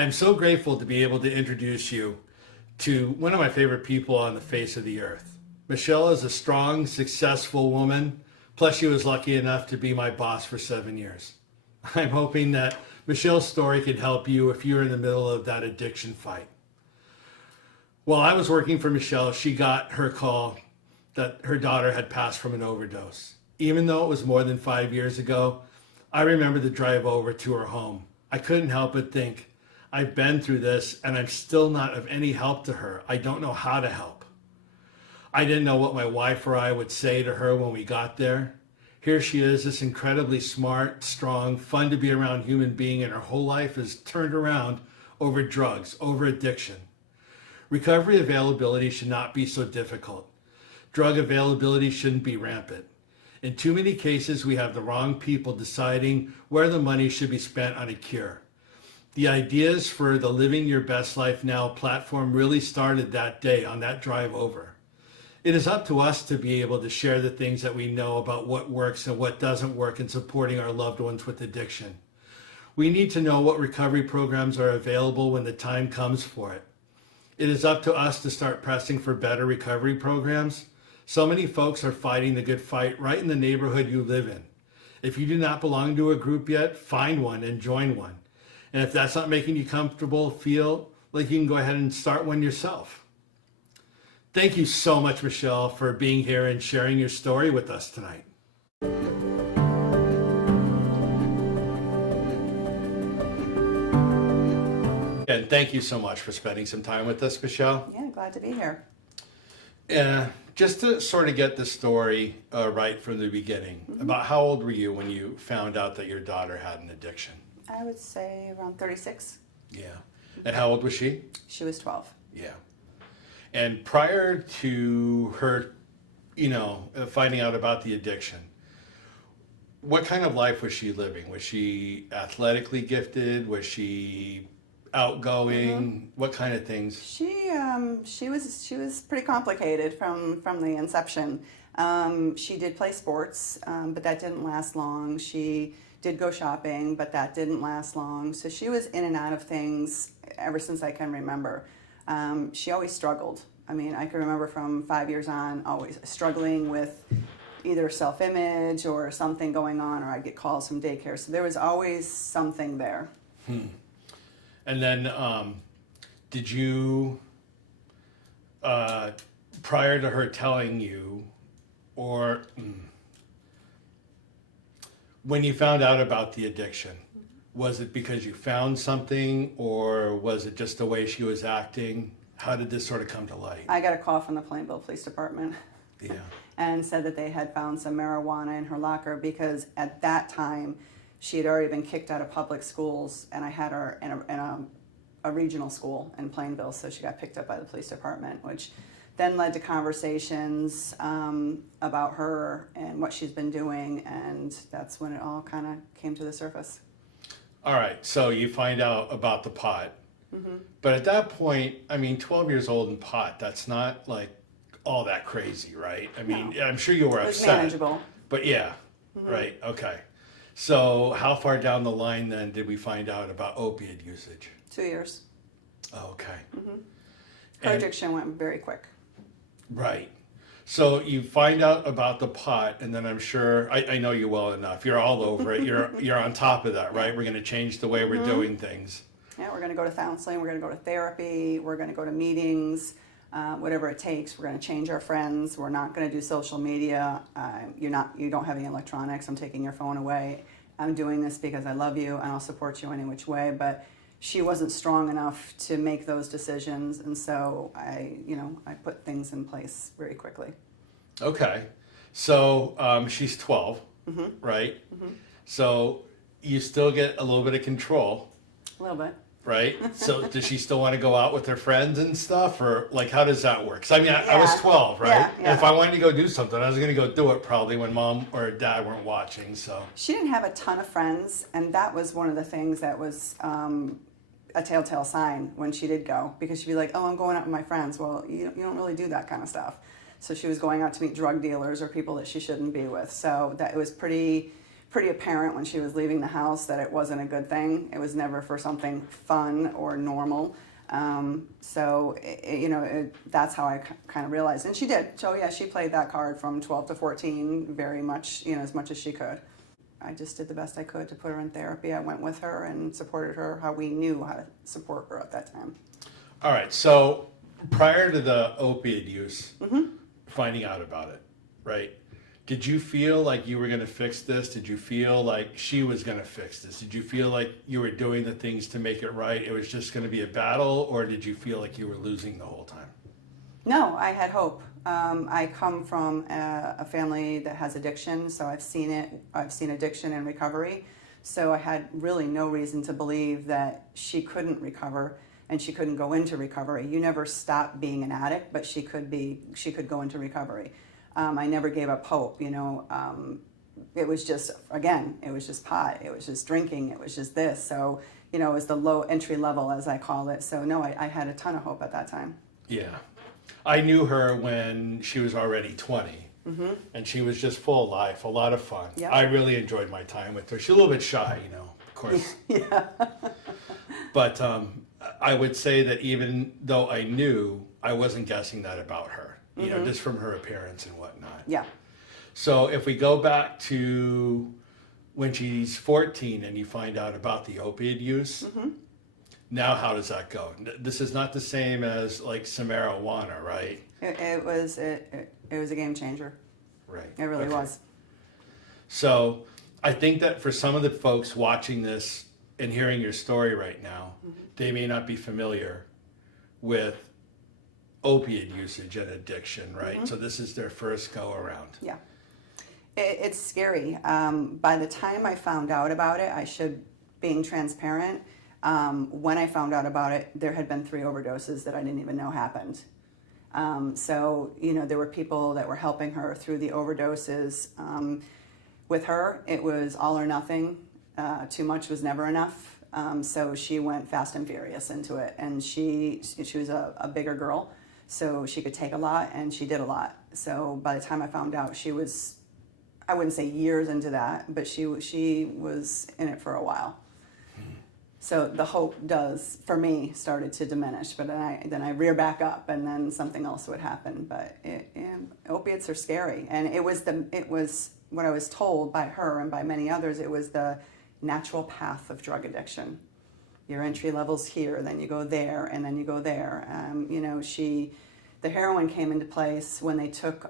I'm so grateful to be able to introduce you to one of my favorite people on the face of the earth. Michelle is a strong, successful woman. Plus, she was lucky enough to be my boss for 7 years. I'm hoping that Michelle's story can help you if you're in the middle of that addiction fight. While I was working for Michelle, she got her call that her daughter had passed from an overdose. Even though it was more than 5 years ago, I remember the drive over to her home. I couldn't help but think, I've been through this and I'm still not of any help to her. I don't know how to help. I didn't know what my wife or I would say to her when we got there. Here she is, this incredibly smart, strong, fun to be around human being, and her whole life is turned around over drugs, over addiction. Recovery availability should not be so difficult. Drug availability shouldn't be rampant. In too many cases, we have the wrong people deciding where the money should be spent on a cure. The ideas for the Living Your Best Life Now platform really started that day on that drive over. It is up to us to be able to share the things that we know about what works and what doesn't work in supporting our loved ones with addiction. We need to know what recovery programs are available when the time comes for it. It is up to us to start pressing for better recovery programs. So many folks are fighting the good fight right in the neighborhood you live in. If you do not belong to a group yet, find one and join one. And if that's not making you comfortable, feel like you can go ahead and start one yourself. Thank you so much, Michelle, for being here and sharing your story with us tonight. And thank you so much for spending some time with us, Michelle. Yeah, glad to be here. Just to sort of get the story right from the beginning, about how old were you when you found out that your daughter had an addiction? I would say around 36. Yeah. And how old was she? She was 12. Yeah. And prior to her, finding out about the addiction, what kind of life was she living? Was she athletically gifted? Was she outgoing? What kind of things? She was pretty complicated from the inception. She did play sports, but that didn't last long. She did go shopping, but that didn't last long. So she was in and out of things ever since I can remember. She always struggled. I mean, I can remember from 5 years on, always struggling with either self-image or something going on, or I'd get calls from daycare. So there was always something there. And then, did you, prior to her telling you, or when you found out about the addiction, was it because you found something, or was it just the way she was acting? How did this sort of come to light? I got a call from the Plainville Police Department. Yeah. And said that they had found some marijuana in her locker because at that time she had already been kicked out of public schools, and I had her in a regional school in Plainville, so she got picked up by the police department, which then led to conversations about her and what she's been doing, and that's when it all kind of came to the surface. All right, so you find out about the pot. But at that point, 12 years old and pot, that's not like all that crazy, right? I mean, No. I'm sure you were It was upset. manageable. But yeah, right, okay. So how far down the line then did we find out about opiate usage? 2 years. Oh, okay. Her And- addiction went very quick. Right. So you find out about the pot, and then I'm sure, I know you well enough, you're all over it, you're on top of that, right? We're gonna change the way we're doing things. Yeah, we're going to go to counseling, we're going to go to therapy, we're going to go to meetings, whatever it takes. We're going to change our friends. We're not going to do social media. You don't have any electronics. I'm taking your phone away. I'm doing this because I love you and I'll support you any which way. But she wasn't strong enough to make those decisions, and so I put things in place very quickly. Okay. So she's 12, right? So you still get a little bit of control. A little bit. Right? So does she still want to go out with her friends and stuff? Or like, how does that work? 'Cause I was 12, right? Yeah, And if I wanted to go do something, I was going to go do it probably when mom or dad weren't watching. So She didn't have a ton of friends, and that was one of the things that was a telltale sign when she did go, because she'd be like, oh, I'm going out with my friends. Well, you don't really do that kind of stuff. So she was going out to meet drug dealers or people that she shouldn't be with. So that it was pretty pretty apparent when she was leaving the house that it wasn't a good thing. It was never for something fun or normal. That's how I kind of realized. And she did. So yeah, she played that card from 12 to 14 very much, as much as she could. I just did the best I could to put her in therapy. I went with her and supported her how we knew how to support her at that time. All right. So prior to the opiate use, finding out about it, right? Did you feel like you were going to fix this? Did you feel like she was going to fix this? Did you feel like you were doing the things to make it right? It was just going to be a battle, or did you feel like you were losing the whole time? No, I had hope. I come from a family that has addiction, so I've seen it. I've seen addiction and recovery. So I had really no reason to believe that she couldn't recover and she couldn't go into recovery. You never stop being an addict, but she could go into recovery. I never gave up hope, it was just, again, it was just pot, it was just drinking, it was just this. So, it was the low entry level, as I call it. So no, I had a ton of hope at that time. Yeah. I knew her when she was already 20, and she was just full of life, a lot of fun. Yep. I really enjoyed my time with her. She's a little bit shy, of course. Yeah. But I would say that even though I knew, I wasn't guessing that about her, just from her appearance and whatnot. Yeah. So if we go back to when she's 14 and you find out about the opiate use, now how does that go? This is not the same as like some marijuana, right? It was a game changer. Right. It really was. So I think that for some of the folks watching this and hearing your story right now, they may not be familiar with opiate usage and addiction, right? So this is their first go around. Yeah. It's scary. By the time I found out about it, being transparent, when I found out about it, there had been 3 overdoses that I didn't even know happened. So, there were people that were helping her through the overdoses. With her, it was all or nothing. Too much was never enough. So she went fast and furious into it. And she was a bigger girl, so she could take a lot, and she did a lot. So by the time I found out, she was, I wouldn't say years into that, but she was in it for a while. So the hope for me, started to diminish, but then I rear back up, and then something else would happen. But opiates are scary, and it was what I was told by her and by many others. It was the natural path of drug addiction. Your entry level's here, then you go there, and then you go there. The heroin came into place when they took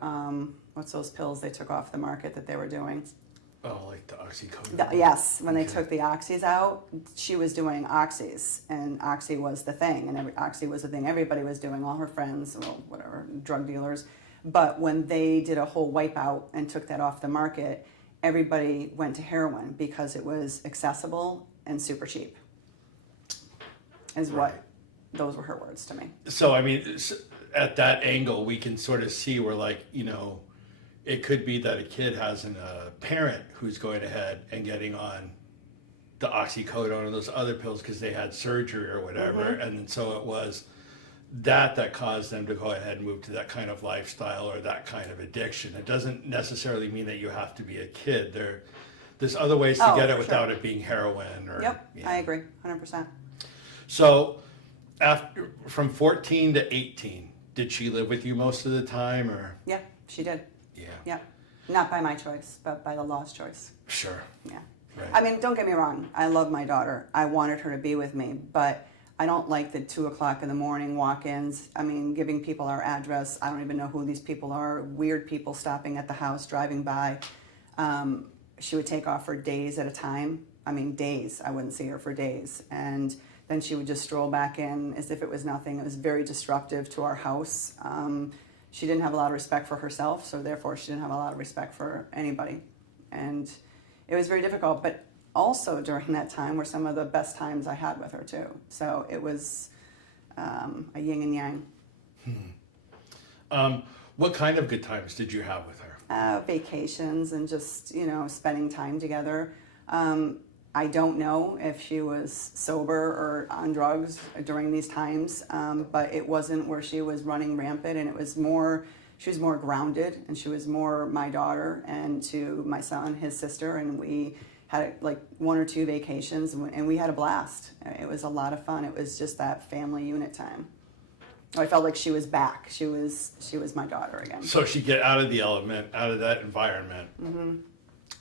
what's those pills they took off the market that they were doing. Oh, like the oxycodone? Yes, when they took the oxys out, she was doing oxys, and oxy was the thing, and oxy was the thing everybody was doing, all her friends, whatever, drug dealers. But when they did a whole wipeout and took that off the market, everybody went to heroin because it was accessible and super cheap. Those were her words to me. So, I mean, at that angle, we can sort of see where, like, it could be that a kid has a parent who's going ahead and getting on the oxycodone or those other pills because they had surgery or whatever. And so it was that caused them to go ahead and move to that kind of lifestyle or that kind of addiction. It doesn't necessarily mean that you have to be a kid. There's other ways to get it without it being heroin. Yep, I agree, 100%. So from 14 to 18, did she live with you most of the time, or? Yeah, she did. Yeah. Yeah. Not by my choice, but by the law's choice. Sure. Yeah. Right. I mean, don't get me wrong. I love my daughter. I wanted her to be with me, but I don't like the 2:00 in the morning walk-ins. I mean, giving people our address. I don't even know who these people are. Weird people stopping at the house, driving by. She would take off for days at a time. I mean, days. I wouldn't see her for days. And then she would just stroll back in as if it was nothing. It was very disruptive to our house. She didn't have a lot of respect for herself, so therefore she didn't have a lot of respect for anybody. And it was very difficult, but also during that time were some of the best times I had with her too. So it was a yin and yang. What kind of good times did you have with her? Vacations and just, spending time together. I don't know if she was sober or on drugs during these times, but it wasn't where she was running rampant, and it was more she was more grounded, and she was more my daughter, and to my son, his sister, and we had like 1 or 2 vacations, and we had a blast. It was a lot of fun. It was just that family unit time. I felt like she was back. She was my daughter again. So she get out of the element, out of that environment,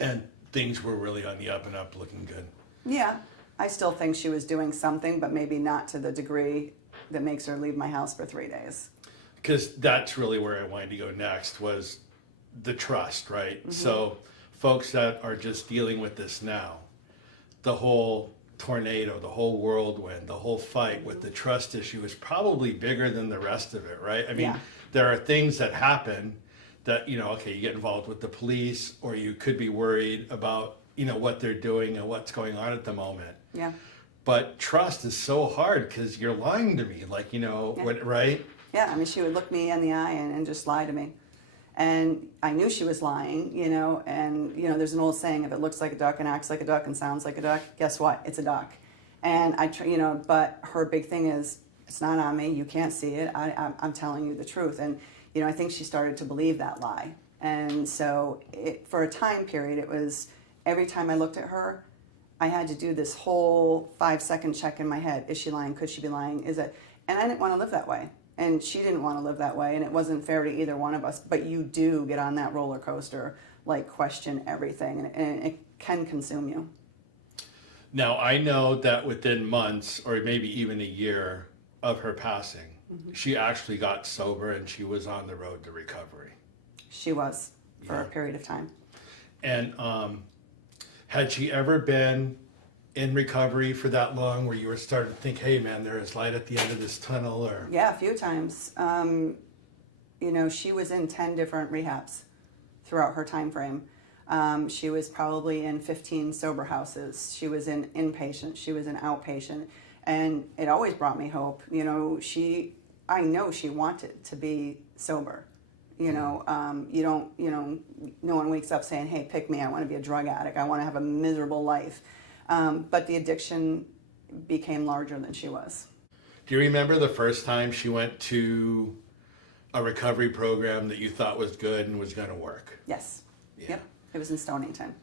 and things were really on the up and up, looking good. Yeah, I still think she was doing something, but maybe not to the degree that makes her leave my house for 3 days. Because that's really where I wanted to go next, was the trust, right? So folks that are just dealing with this now, the whole tornado, the whole whirlwind, the whole fight with the trust issue is probably bigger than the rest of it, right? I mean, Yeah. there are things that happen that, okay, you get involved with the police, or you could be worried about, what they're doing and what's going on at the moment. Yeah. But trust is so hard because you're lying to me, like, right? Yeah, I mean, she would look me in the eye and just lie to me. And I knew she was lying, and, there's an old saying, if it looks like a duck and acts like a duck and sounds like a duck, guess what? It's a duck. And but her big thing is, it's not on me, you can't see it, I'm telling you the truth. And, I think she started to believe that lie. And so for a time period, it was every time I looked at her, I had to do this whole 5-second check in my head. Is she lying? Could she be lying? Is it? And I didn't want to live that way. And she didn't want to live that way, and it wasn't fair to either one of us. But you do get on that roller coaster, like question everything, and it can consume you. Now, I know that within months or maybe even a year of her passing, she actually got sober and she was on the road to recovery. She was for a period of time. And had she ever been in recovery for that long where you were starting to think, hey, man, there is light at the end of this tunnel? Or Yeah, a few times. She was in 10 different rehabs throughout her time frame. She was probably in 15 sober houses. She was in inpatient. She was in outpatient. And it always brought me hope. I know she wanted to be sober. You don't, no one wakes up saying, hey, pick me. I want to be a drug addict. I want to have a miserable life. But the addiction became larger than she was. do you remember the first time she went to a recovery program that you thought was good and was going to work? Yes. Yeah. Yep. It was in Stonington.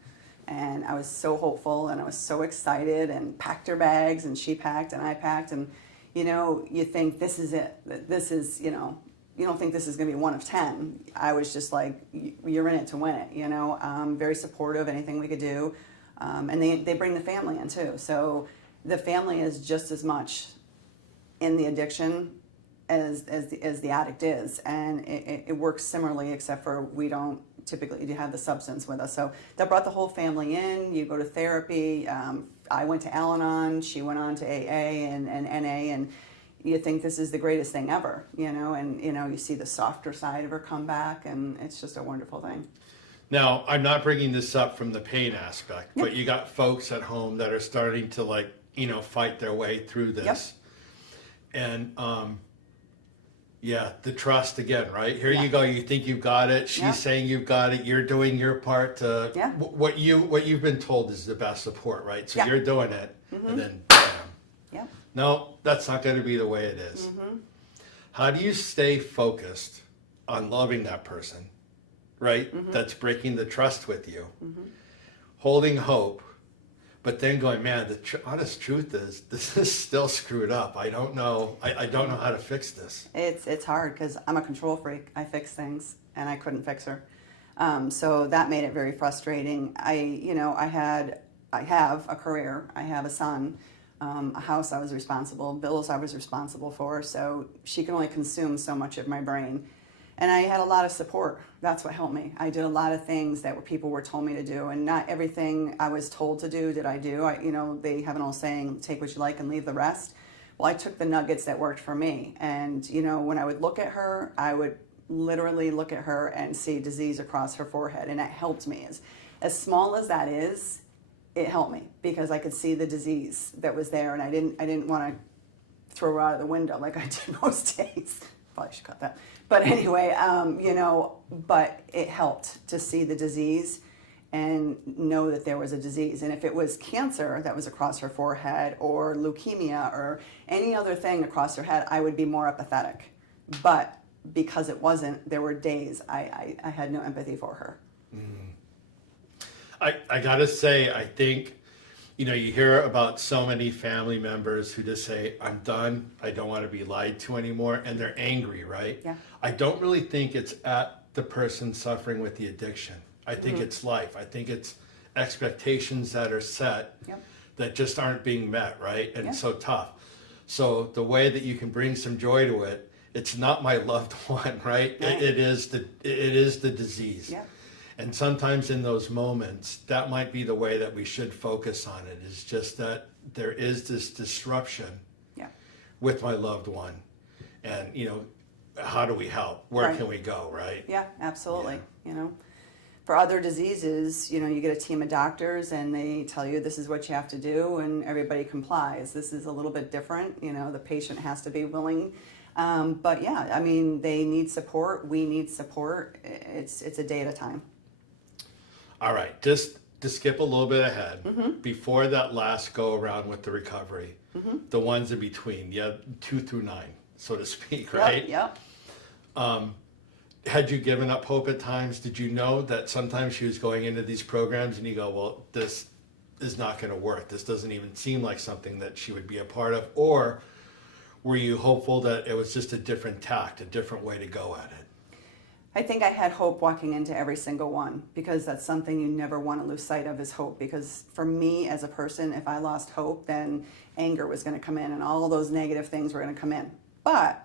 And I was so hopeful and I was so excited and packed her bags and she packed and I packed. And, you think this is it. This is, you don't think this is going to be 1 of 10. I was just like, you're in it to win it, very supportive, anything we could do. And they bring the family in too. So the family is just as much in the addiction as the addict is. And it works similarly, except for we don't typically have the substance with us. So that brought the whole family in. You go to therapy. I went to Al-Anon. She went on to AA and NA. And you think this is the greatest thing ever, and, you see the softer side of her come back, and it's just a wonderful thing. Now, I'm not bringing this up from the pain aspect, but you got folks at home that are starting to fight their way through this. And, the trust again, right? Here you go. You think you've got it. She's saying you've got it. You're doing your part to what you've been told is the best support, right? So you're doing it, and then bam. Yep. No, that's not going to be the way it is. How do you stay focused on loving that person, right? That's breaking the trust with you, holding hope, but then going, man, the honest truth is this is still screwed up. I don't know. I don't know how to fix this. It's hard because I'm a control freak. I fix things, and I couldn't fix her. So that made it very frustrating. I have a career. I have a son. A house I was responsible, bills I was responsible for, so she could only consume so much of my brain. And I had a lot of support. That's what helped me. I did a lot of things that people were told me to do, and not everything I was told to do did I do. They have an old saying, take what you like and leave the rest. Well, I took the nuggets that worked for me, and when I would look at her, I would literally look at her and see disease across her forehead, and it helped me. As small as that is, it helped me because I could see the disease that was there, and I didn't want to throw her out of the window like I did most days. Probably should cut that. But anyway, but it helped to see the disease and know that there was a disease. And if it was cancer that was across her forehead or leukemia or any other thing across her head, I would be more apathetic. But because it wasn't, there were days I had no empathy for her. I gotta say, I think, you hear about so many family members who just say, I'm done, I don't want to be lied to anymore, and they're angry, right? Yeah. I don't really think it's at the person suffering with the addiction. I think it's life. I think it's expectations that are set Yep. that just aren't being met, right? And Yeah. so tough. So the way that you can bring some joy to it, it's not my loved one, right? Right. It is the disease. Yeah. And sometimes in those moments, that might be the way that we should focus on it, is just that there is this disruption Yeah. with my loved one. And, how do we help? Where Right. can we go, right? Yeah, absolutely. For other diseases, you get a team of doctors and they tell you this is what you have to do, and everybody complies. This is a little bit different. The patient has to be willing. But yeah, I mean, they need support. We need support. It's a day at a time. All right, just to skip a little bit ahead, before that last go around with the recovery, the ones in between, 2 through 9, so to speak, right? Yep. Had you given up hope at times? Did you know that sometimes she was going into these programs and you go, well, this is not going to work. This doesn't even seem like something that she would be a part of. Or were you hopeful that it was just a different tact, a different way to go at it? I think I had hope walking into every single one, because that's something you never want to lose sight of, is hope. Because for me as a person, if I lost hope, then anger was going to come in and all those negative things were going to come in. But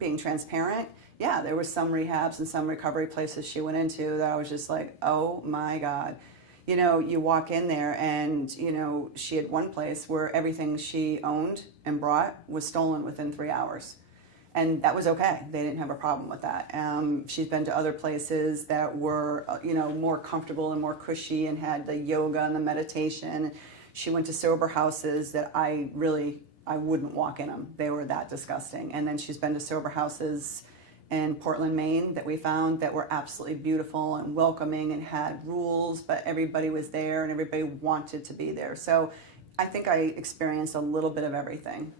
being transparent, yeah, there were some rehabs and some recovery places she went into that I was just like, oh my God. You walk in there and, she had one place where everything she owned and brought was stolen within 3 hours. And that was okay. They didn't have a problem with that. She's been to other places that were, more comfortable and more cushy and had the yoga and the meditation. She went to sober houses that I wouldn't walk in them. They were that disgusting. And then she's been to sober houses in Portland, Maine, that we found that were absolutely beautiful and welcoming and had rules, but everybody was there and everybody wanted to be there. So I think I experienced a little bit of everything.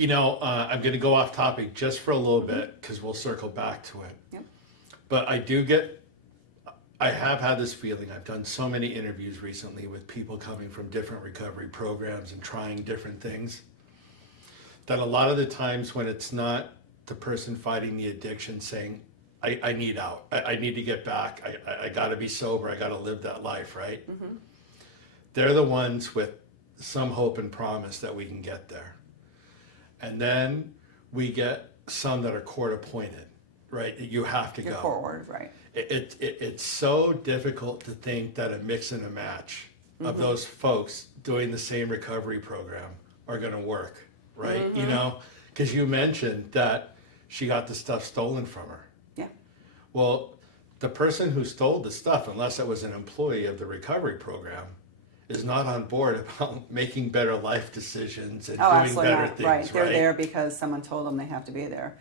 I'm going to go off topic just for a little bit because we'll circle back to it. Yep. But I have had this feeling. I've done so many interviews recently with people coming from different recovery programs and trying different things, that a lot of the times when it's not the person fighting the addiction saying, I need out, I need to get back, I got to be sober, I got to live that life, right? Mm-hmm. They're the ones with some hope and promise that we can get there. And then we get some that are court appointed, right? You have to You're go. forward, right? It's so difficult to think that a mix and a match of those folks doing the same recovery program are going to work, right? Because you mentioned that she got the stuff stolen from her. Yeah. Well, the person who stole the stuff, unless it was an employee of the recovery program, is not on board about making better life decisions and doing Absolutely better not. things, Right. They're right? there because someone told them they have to be there.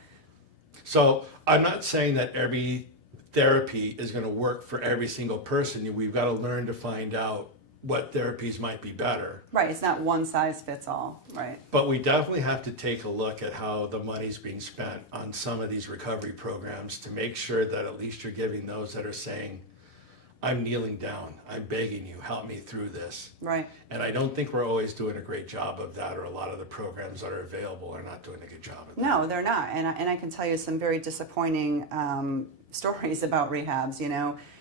So I'm not saying that every therapy is going to work for every single person. We've got to learn to find out what therapies might be better. Right. It's not one size fits all. Right. But we definitely have to take a look at how the money's being spent on some of these recovery programs to make sure that at least you're giving those that are saying, I'm kneeling down, I'm begging you, help me through this. Right. And I don't think we're always doing a great job of that, or a lot of the programs that are available are not doing a good job of that. No, they're not. And I can tell you some very disappointing stories about rehabs.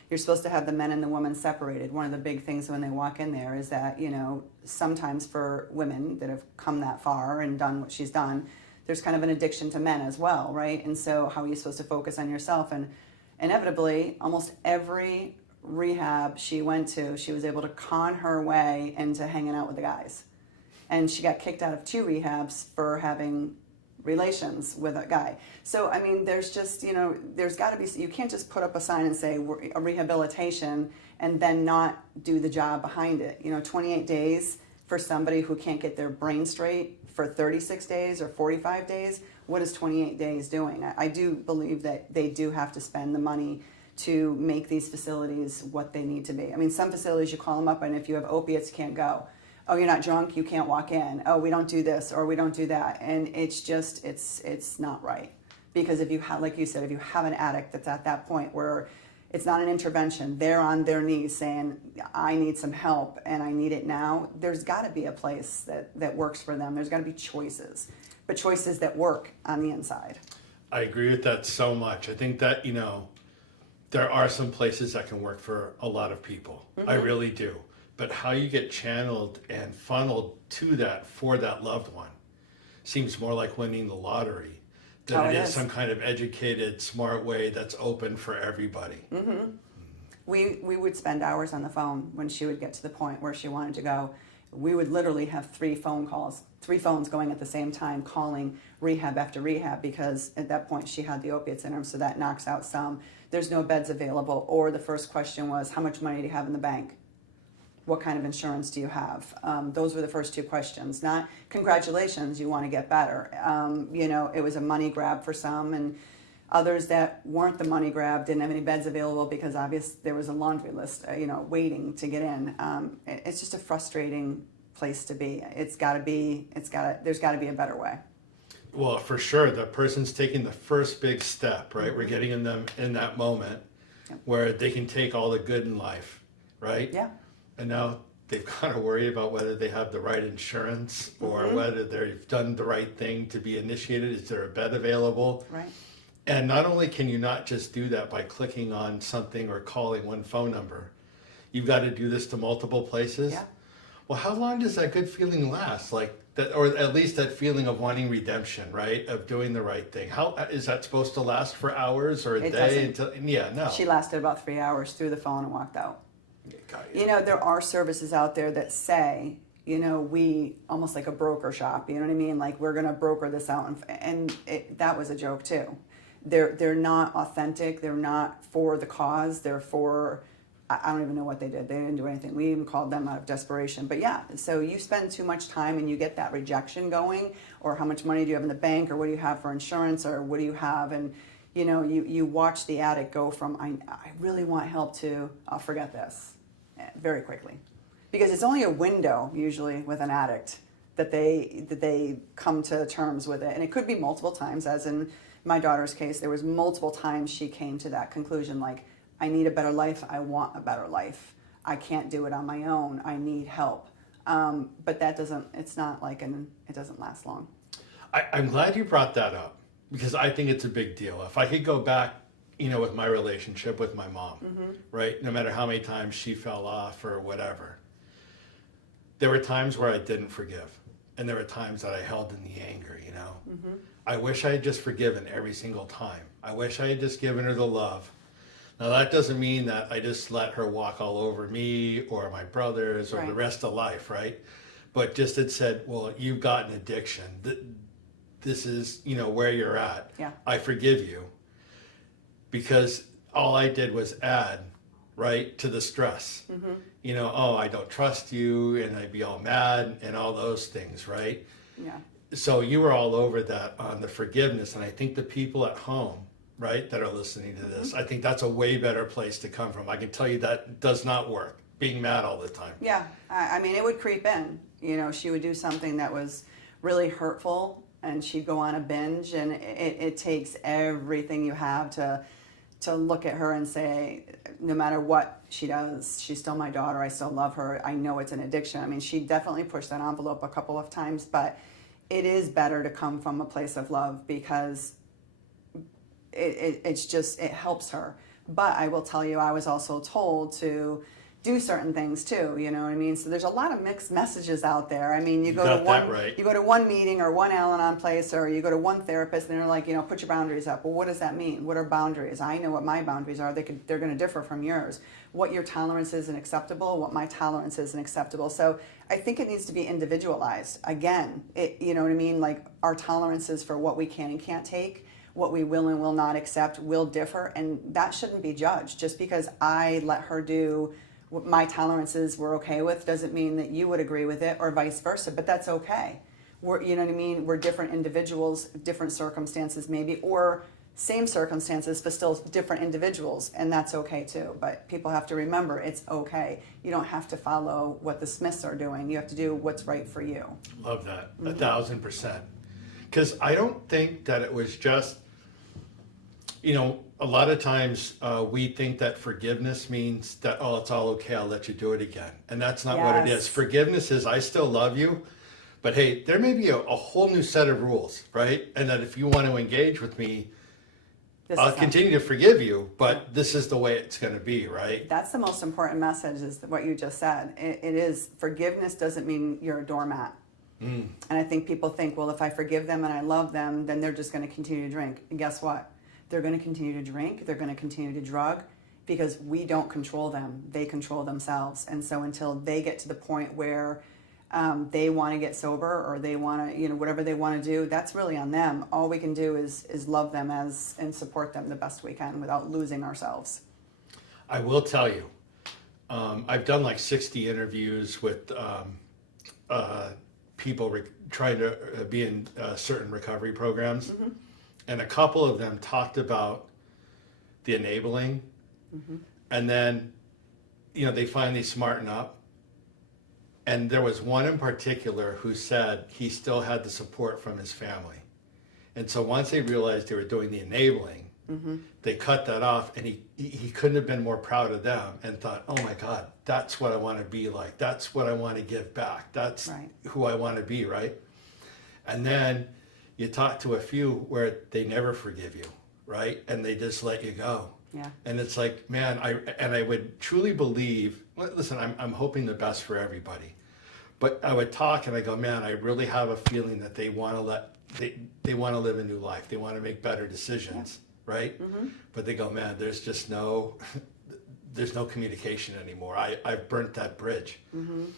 You're supposed to have the men and the women separated. One of the big things when they walk in there is that, sometimes for women that have come that far and done what she's done, there's kind of an addiction to men as well, right? And so how are you supposed to focus on yourself? And inevitably, almost every rehab she went to, she was able to con her way into hanging out with the guys. And she got kicked out of 2 rehabs for having relations with a guy. So, I mean, there's just, there's got to be, you can't just put up a sign and say a rehabilitation and then not do the job behind it. 28 days for somebody who can't get their brain straight for 36 days or 45 days. What is 28 days doing? I do believe that they do have to spend the money to make these facilities what they need to be. I mean, some facilities you call them up and if you have opiates, you can't go. Oh, you're not drunk, you can't walk in. Oh, we don't do this or we don't do that. And it's just, it's not right. Because if you have, like you said, if you have an addict that's at that point where it's not an intervention, they're on their knees saying, I need some help and I need it now, there's got to be a place that works for them. There's got to be choices, but choices that work on the inside. I agree with that so much. I think that, there are some places that can work for a lot of people. I really do. But how you get channeled and funneled to that for that loved one seems more like winning the lottery than it is some kind of educated, smart way that's open for everybody. We would spend hours on the phone when she would get to the point where she wanted to go. We would literally have 3 phones going at the same time, calling rehab after rehab, because at that point she had the opiates in her, so that knocks out some. There's no beds available, or the first question was, how much money do you have in the bank? What kind of insurance do you have? Those were the first 2 questions. Not congratulations, you want to get better. It was a money grab for some, and others that weren't the money grab didn't have any beds available because obviously there was a laundry list, waiting to get in. It's just a frustrating place to be. There's got to be a better way. Well, for sure, the person's taking the first big step, right? We're getting them in that moment where they can take all the good in life, right? Yeah. And now they've got to worry about whether they have the right insurance or whether they've done the right thing to be initiated. Is there a bed available? Right. And not only can you not just do that by clicking on something or calling one phone number, you've got to do this to multiple places. Yeah. Well, how long does that good feeling last? Like that, or at least that feeling of wanting redemption, right? Of doing the right thing. How is that supposed to last for hours or a day? Until, no. She lasted about 3 hours through the phone and walked out. You. There are services out there that say, we almost like a broker shop. You know what I mean? Like we're going to broker this out, and that was a joke too. They're not authentic. They're not for the cause. They're for, I don't even know what they did. They didn't do anything. We even called them out of desperation. But yeah, so you spend too much time and you get that rejection going, or how much money do you have in the bank, or what do you have for insurance, or what do you have, and you watch the addict go from I really want help to I'll forget this very quickly, because it's only a window usually with an addict that they come to terms with it, and it could be multiple times. As in my daughter's case, there was multiple times she came to that conclusion, like, I need a better life, I want a better life, I can't do it on my own, I need help. But it doesn't last long. I'm glad you brought that up, because I think it's a big deal. If I could go back, with my relationship with my mom, right? No matter how many times she fell off or whatever, there were times where I didn't forgive. And there were times that I held in the anger, I wish I had just forgiven every single time. I wish I had just given her the love. Now, that doesn't mean that I just let her walk all over me or my brothers or the rest of life, right? But just had said, well, you've got an addiction. This is, where you're at. Yeah. I forgive you. Because all I did was add, right, to the stress. I don't trust you, and I'd be all mad and all those things, right? Yeah. So you were all over that on the forgiveness, and I think the people at home, right, that are listening to this, I think that's a way better place to come from. I can tell you that does not work, being mad all the time. Yeah, I mean, it would creep in. She would do something that was really hurtful, and she'd go on a binge, and it takes everything you have to look at her and say, no matter what she does, she's still my daughter, I still love her, I know it's an addiction. I mean, she definitely pushed that envelope a couple of times, but it is better to come from a place of love, because it helps her. But I will tell you, I was also told to do certain things too, you know what I mean? So there's a lot of mixed messages out there. I mean, you go to one meeting or one Al-Anon place, or you go to one therapist and they're like, put your boundaries up. Well, what does that mean? What are boundaries? I know what my boundaries are. They're going to differ from yours. What your tolerance is and acceptable, what my tolerance is and acceptable. So I think it needs to be individualized. Again, you know what I mean? Like, our tolerances for what we can and can't take, what we will and will not accept, will differ, and that shouldn't be judged. Just because I let her do what my tolerances were okay with doesn't mean that you would agree with it, or vice versa, but that's okay. You know what I mean? We're different individuals, different circumstances maybe, or same circumstances, but still different individuals, and that's okay too. But people have to remember, it's okay. You don't have to follow what the Smiths are doing. You have to do what's right for you. Love that, 1,000%. Because I don't think that it was just You know, a lot of times we think that forgiveness means that, oh, it's all okay, I'll let you do it again. And that's not what it is. Yes. Forgiveness is, I still love you, but hey, there may be a whole new set of rules, right? And that if you want to engage with me, This I'll is how- continue to forgive you, but this is the way it's going to be, right? That's the most important message, is what you just said. It is, forgiveness doesn't mean you're a doormat. And I think people think, well, if I forgive them and I love them, then they're just going to continue to drink. And guess what? They're going to continue to drink. They're going to continue to drug, because we don't control them. They control themselves. And so until they get to the point where they want to get sober, or they want to, whatever they want to do, that's really on them. All we can do is love them and support them the best we can without losing ourselves. I will tell you, I've done like 60 interviews with people trying to be in certain recovery programs. And a couple of them talked about the enabling. And then, they finally smarten up. And there was one in particular who said he still had the support from his family. And so once they realized they were doing the enabling, they cut that off, and he couldn't have been more proud of them, and thought, oh my God, that's what I want to be like. That's what I want to give back. That's Right. who I want to be, right? And then you talk to a few where they never forgive you, right? And they just let you go. Yeah. And it's like, man, I would truly believe, listen, I'm hoping the best for everybody. But I would talk and I go, man, I really have a feeling that they want to they want to live a new life. They want to make better decisions, right? But they go, man, there's just there's no communication anymore. I've burnt that bridge. And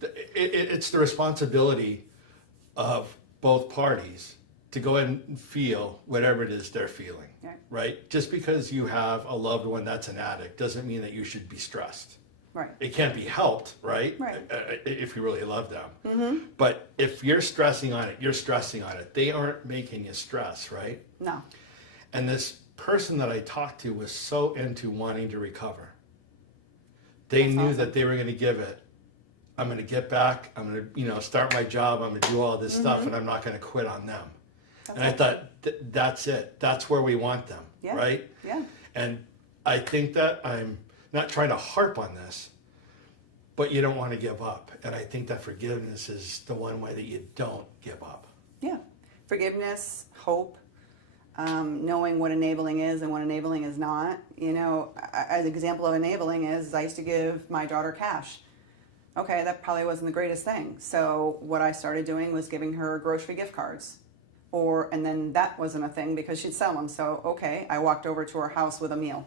it's the responsibility of both parties to go ahead and feel whatever it is they're feeling, Yeah. right? Just because you have a loved one that's an addict doesn't mean that you should be stressed. Right. It can't be helped, right? Right. If you really love them. But if you're stressing on it, you're stressing on it. They aren't making you stress, right? No. And this person that I talked to was so into wanting to recover. They That's knew awesome. that they were going to give it. I'm going to get back. I'm going to, start my job. I'm going to do all this stuff, and I'm not going to quit on them. That's And I awesome. thought, that's it. That's where we want them, Yeah. right? Yeah. And I think that I'm not trying to harp on this, but you don't want to give up. And I think that forgiveness is the one way that you don't give up. Yeah. Forgiveness, hope, knowing what enabling is and what enabling is not. As an example of enabling is, I used to give my daughter cash. Okay, that probably wasn't the greatest thing. So what I started doing was giving her grocery gift cards. And then that wasn't a thing because she'd sell them. So, okay, I walked over to her house with a meal.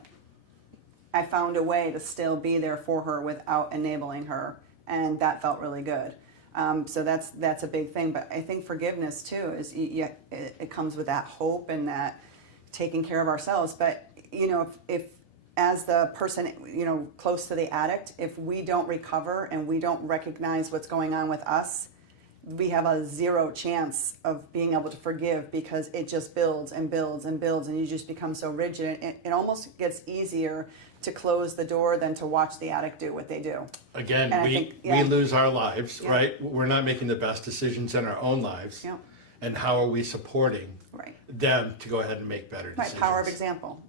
I found a way to still be there for her without enabling her, and that felt really good. So that's a big thing. But I think forgiveness too is it comes with that hope and that taking care of ourselves. But if as the person close to the addict, if we don't recover and we don't recognize what's going on with us, we have a zero chance of being able to forgive, because it just builds and builds and builds, and you just become so rigid. It almost gets easier to close the door than to watch the addict do what they do. Again, And I we think, yeah. we lose our lives, Yeah. right? We're not making the best decisions in our own lives. Yeah. And how are we supporting Right. them to go ahead and make better Right. decisions? Power of example.